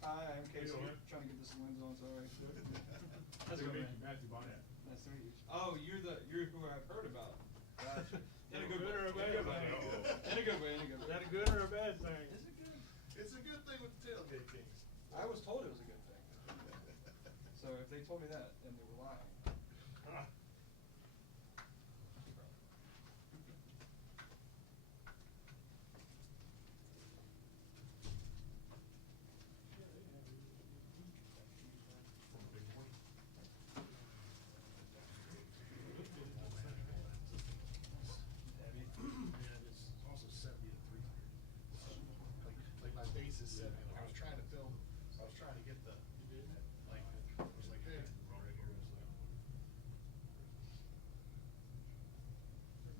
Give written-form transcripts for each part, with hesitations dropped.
Hi, I'm Casey. Trying to get this lens on, sorry. How's it going, man? Matthew Bonnet. Nice to meet you. Oh, you're who I've heard about. Gotcha. In a good way or a bad way? In a good way, in a good way. Is that a good or a bad thing? Is it good? It's a good thing with the tailgate kings. I was told it was a good thing. So if they told me that, then they were lying. Like my base is 70. I was trying to film. I was trying to get the. Like I was like, hey.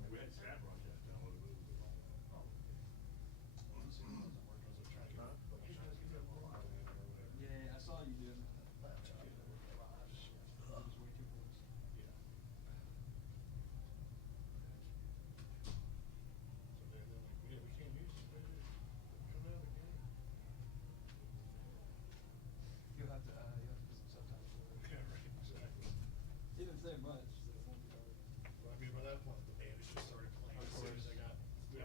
We had stat broadcast downloaded. Yeah, I saw you did. You'll have to put some subtitles over it. Yeah, right, exactly. He didn't say much, so it won't be hard. But I mean, by that point, the band just started playing as soon as I got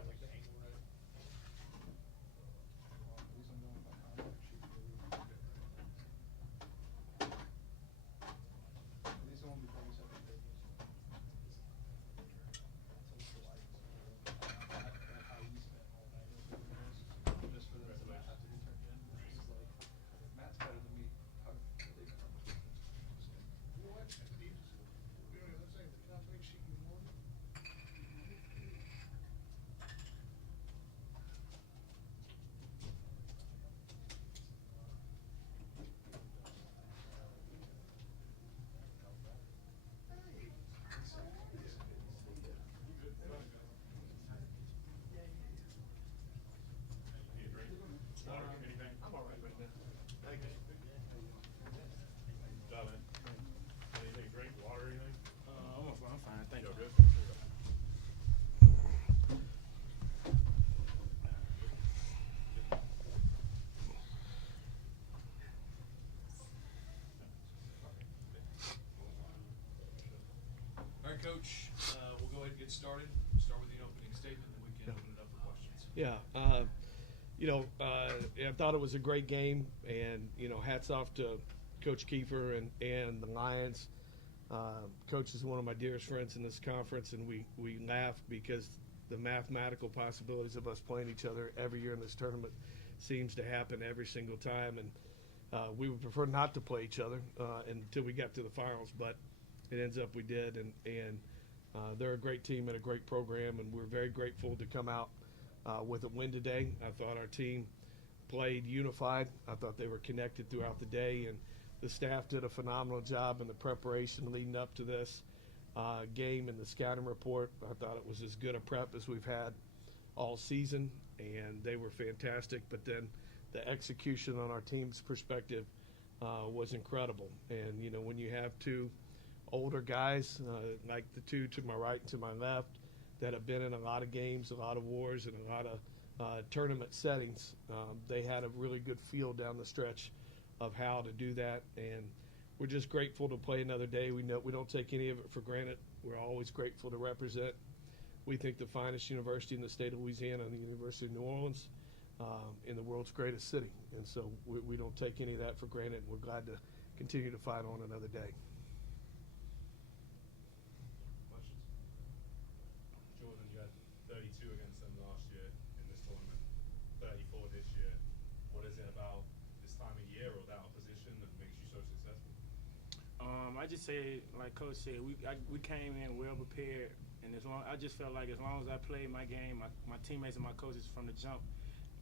like the angle right. Well, at least I'm going with my contact sheet. At least it won't be 37 pages. How you spent all night over this, just for this to not have to be turned in. This is like, Matt's better than me. How they've been on this. You know what? Steve, we don't have the conflict sheet in the morning. Need a drink? Water, anything? I'm all right right now. Thank you. John, man. Anything, drink, water, anything? I'm fine, thank you. Good? All right, Coach, we'll go ahead and get started. Start with the opening statement, then we can open it up for questions. Yeah, I thought it was a great game, and hats off to Coach Kiefer and the Lions. Coach is one of my dearest friends in this conference, and we laugh because the mathematical possibilities of us playing each other every year in this tournament seems to happen every single time, and we would prefer not to play each other until we got to the finals, but it ends up we did, and they're a great team and a great program, and we're very grateful to come out with a win today. I thought our team played unified. I thought they were connected throughout the day, and the staff did a phenomenal job in the preparation leading up to this game and the scouting report. I thought it was as good a prep as we've had all season, and they were fantastic. But then the execution on our team's perspective was incredible. And, when you have two older guys, like the two to my right and to my left, that have been in a lot of games, a lot of wars, and a lot of tournament settings, they had a really good feel down the stretch of how to do that, and we're just grateful to play another day. We know we don't take any of it for granted. We're always grateful to represent, we think, the finest university in the state of Louisiana, the University of New Orleans, in the world's greatest city, and so we don't take any of that for granted, and we're glad to continue to fight on another day. Questions? Jordan, you had 32 against them last year in this tournament, 34 this year. What is it about this time of year or that opposition that makes you so successful? I just say, like Coach said, we came in well prepared, and I just felt like as long as I played my game, my teammates and my coaches from the jump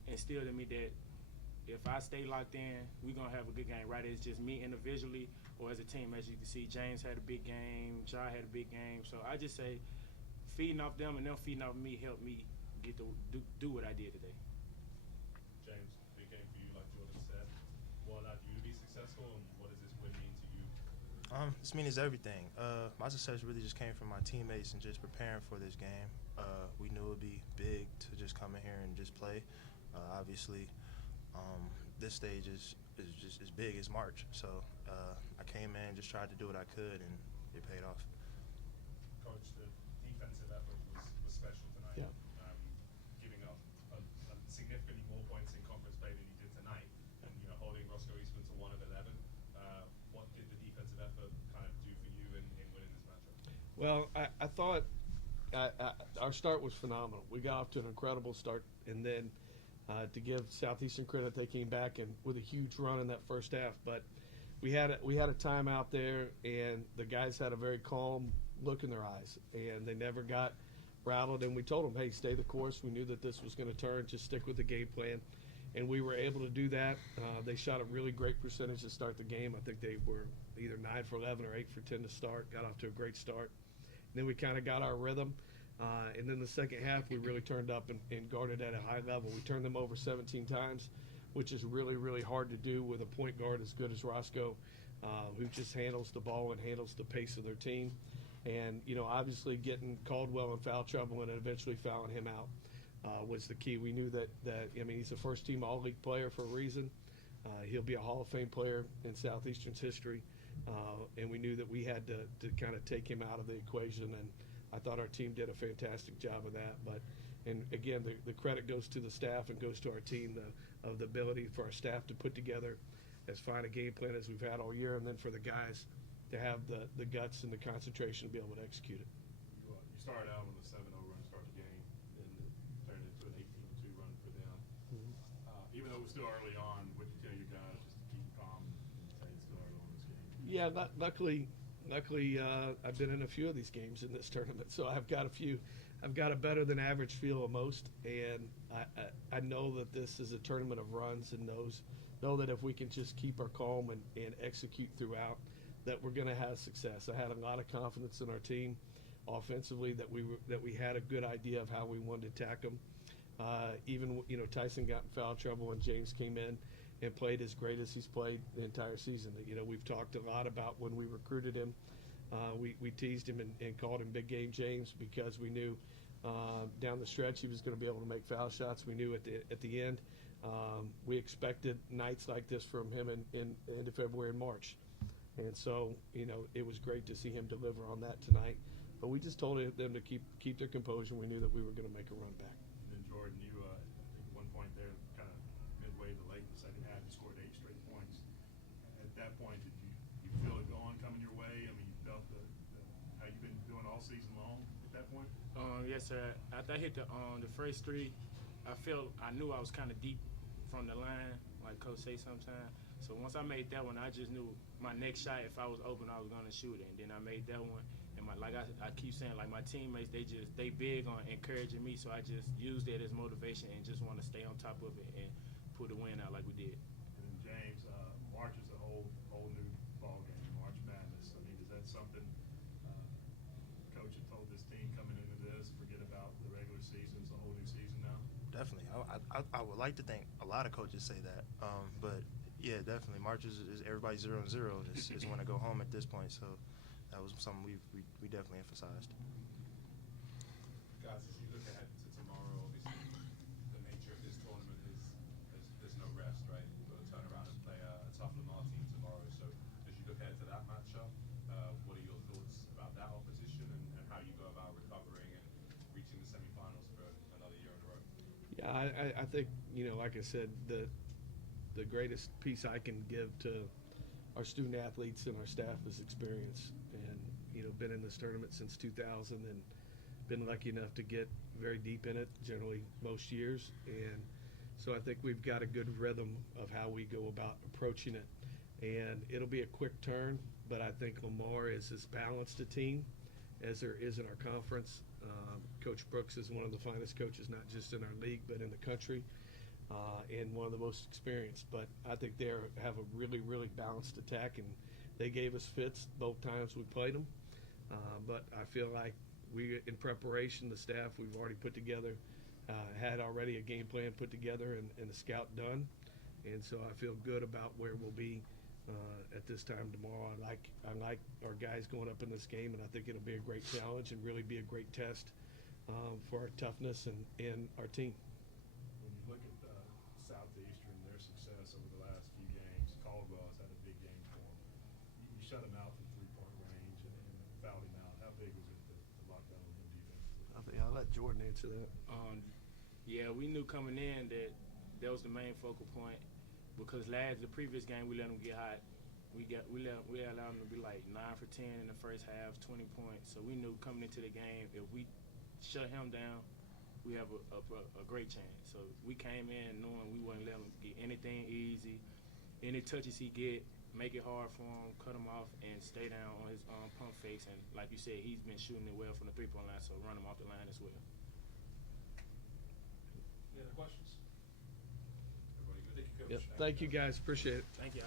instilled in me that if I stay locked in, we're going to have a good game, right? It's just me individually or as a team. As you can see, James had a big game, Ja had a big game. So I just say feeding off them and them feeding off me helped me get to do what I did today. James, big game for you, like Jordan said. What allowed you to be successful, and what does this win mean to you? This means everything. My success really just came from my teammates and just preparing for this game. We knew it would be big to just come in here and just play. Obviously, this stage is is big. It's March, so I came in, just tried to do what I could, and it paid off. Coach, the defensive effort was special tonight. Yeah. Giving up a significantly more points in conference play than you did tonight, and holding Roscoe Eastman to 1 of 11. What did the defensive effort kind of do for you in winning this matchup? Well, I thought our start was phenomenal. We got off to an incredible start, and then to give Southeastern credit, they came back and with a huge run in that first half. But we had a time out there, and the guys had a very calm look in their eyes, and they never got rattled. And we told them, hey, stay the course. We knew that this was going to turn. Just stick with the game plan. And we were able to do that. They shot a really great percentage to start the game. I think they were either 9 for 11 or 8 for 10 to start. Got off to a great start. And then we kind of got our rhythm. And then the second half, we really turned up and guarded at a high level. We turned them over 17 times, which is really, really hard to do with a point guard as good as Roscoe, who just handles the ball and handles the pace of their team. And, obviously getting Caldwell in foul trouble and eventually fouling him out was the key. We knew that he's a first-team All-League player for a reason. He'll be a Hall of Fame player in Southeastern's history. And we knew that we had to kind of take him out of the equation, and I thought our team did a fantastic job of that. And again, the credit goes to the staff and goes to our team, of the ability for our staff to put together as fine a game plan as we've had all year, and then for the guys to have the guts and the concentration to be able to execute it. You started out with a 7-0 run to start the game, and it turned into an 18-2 run for them. Mm-hmm. Even though it was still early on, what did you tell your guys just to keep calm and say it's still early on in this game? Yeah, luckily, I've been in a few of these games in this tournament, so I've got a better than average feel of most, and I know that this is a tournament of runs, and know that if we can just keep our calm and execute throughout, that we're going to have success. I had a lot of confidence in our team offensively, that we had a good idea of how we wanted to attack them. Even Tyson got in foul trouble, and James came in and played as great as he's played the entire season. We've talked a lot about when we recruited him. We teased him and called him Big Game James, because we knew down the stretch he was going to be able to make foul shots. We knew at the end we expected nights like this from him in end of February and March. And so, it was great to see him deliver on that tonight. But we just told them to keep their composure. We knew that we were going to make a run back. And then Jordan, you I think one point there, kind of midway to late in the second half, you scored 8 straight points. At that point, did you feel it coming your way? I mean, you felt how you've been doing all season long at that point? Yes, sir. After I hit the first 3, I knew I was kind of deep from the line, like Coach say sometimes. So once I made that one, I just knew my next shot, if I was open, I was gonna shoot it. And then I made that one, and I keep saying, like, my teammates, they big on encouraging me. So I just used it as motivation and just want to stay on top of it and pull the win out like we did. And then James, March is a whole new ball game, March Madness. I mean, is that something Coach had told this team coming into this? Forget about the regular season; it's a whole new season now. Definitely. I would like to think a lot of coaches say that, but yeah, definitely. March is everybody 0-0. It's want to go home at this point. So that was something we definitely emphasized. Guys, as you look ahead to tomorrow, obviously the nature of this tournament is there's no rest, right? You've got to turn around and play a tough Lamar team tomorrow. So as you look ahead to that matchup, what are your thoughts about that opposition and how you go about recovering and reaching the semifinals for another year in a row? Yeah, I think, like I said, the greatest piece I can give to our student athletes and our staff is experience. And, been in this tournament since 2000 and been lucky enough to get very deep in it, generally most years. And so I think we've got a good rhythm of how we go about approaching it. And it'll be a quick turn, but I think Lamar is as balanced a team as there is in our conference. Coach Brooks is one of the finest coaches, not just in our league, but in the country. And one of the most experienced. But I think they have a really, really balanced attack, and they gave us fits both times we played them. But I feel like in preparation, the staff we've already put together had already a game plan put together and a scout done. And so I feel good about where we'll be at this time tomorrow. I like our guys going up in this game, and I think it'll be a great challenge and really be a great test for our toughness and our team. When you look at Southeastern, their success over the last few games, Caldwell has had a big game for him. You shut him out from 3-point range and fouled him out. How big was it to lock down on him defensively? I think I'll let Jordan answer that. Yeah, we knew coming in that was the main focal point because the previous game we let them get hot. We allowed them to be like 9 for 10 in the first half, 20 points. So we knew coming into the game if we shut him down, we have a great chance. So we came in knowing we wouldn't let him get anything easy, any touches he get, make it hard for him, cut him off, and stay down on his pump fakes. And like you said, he's been shooting it well from the 3-point line, so run him off the line as well. Any other questions? Everybody good? Thank you, Coach. Yep. Thank you guys. Appreciate it. Thank you.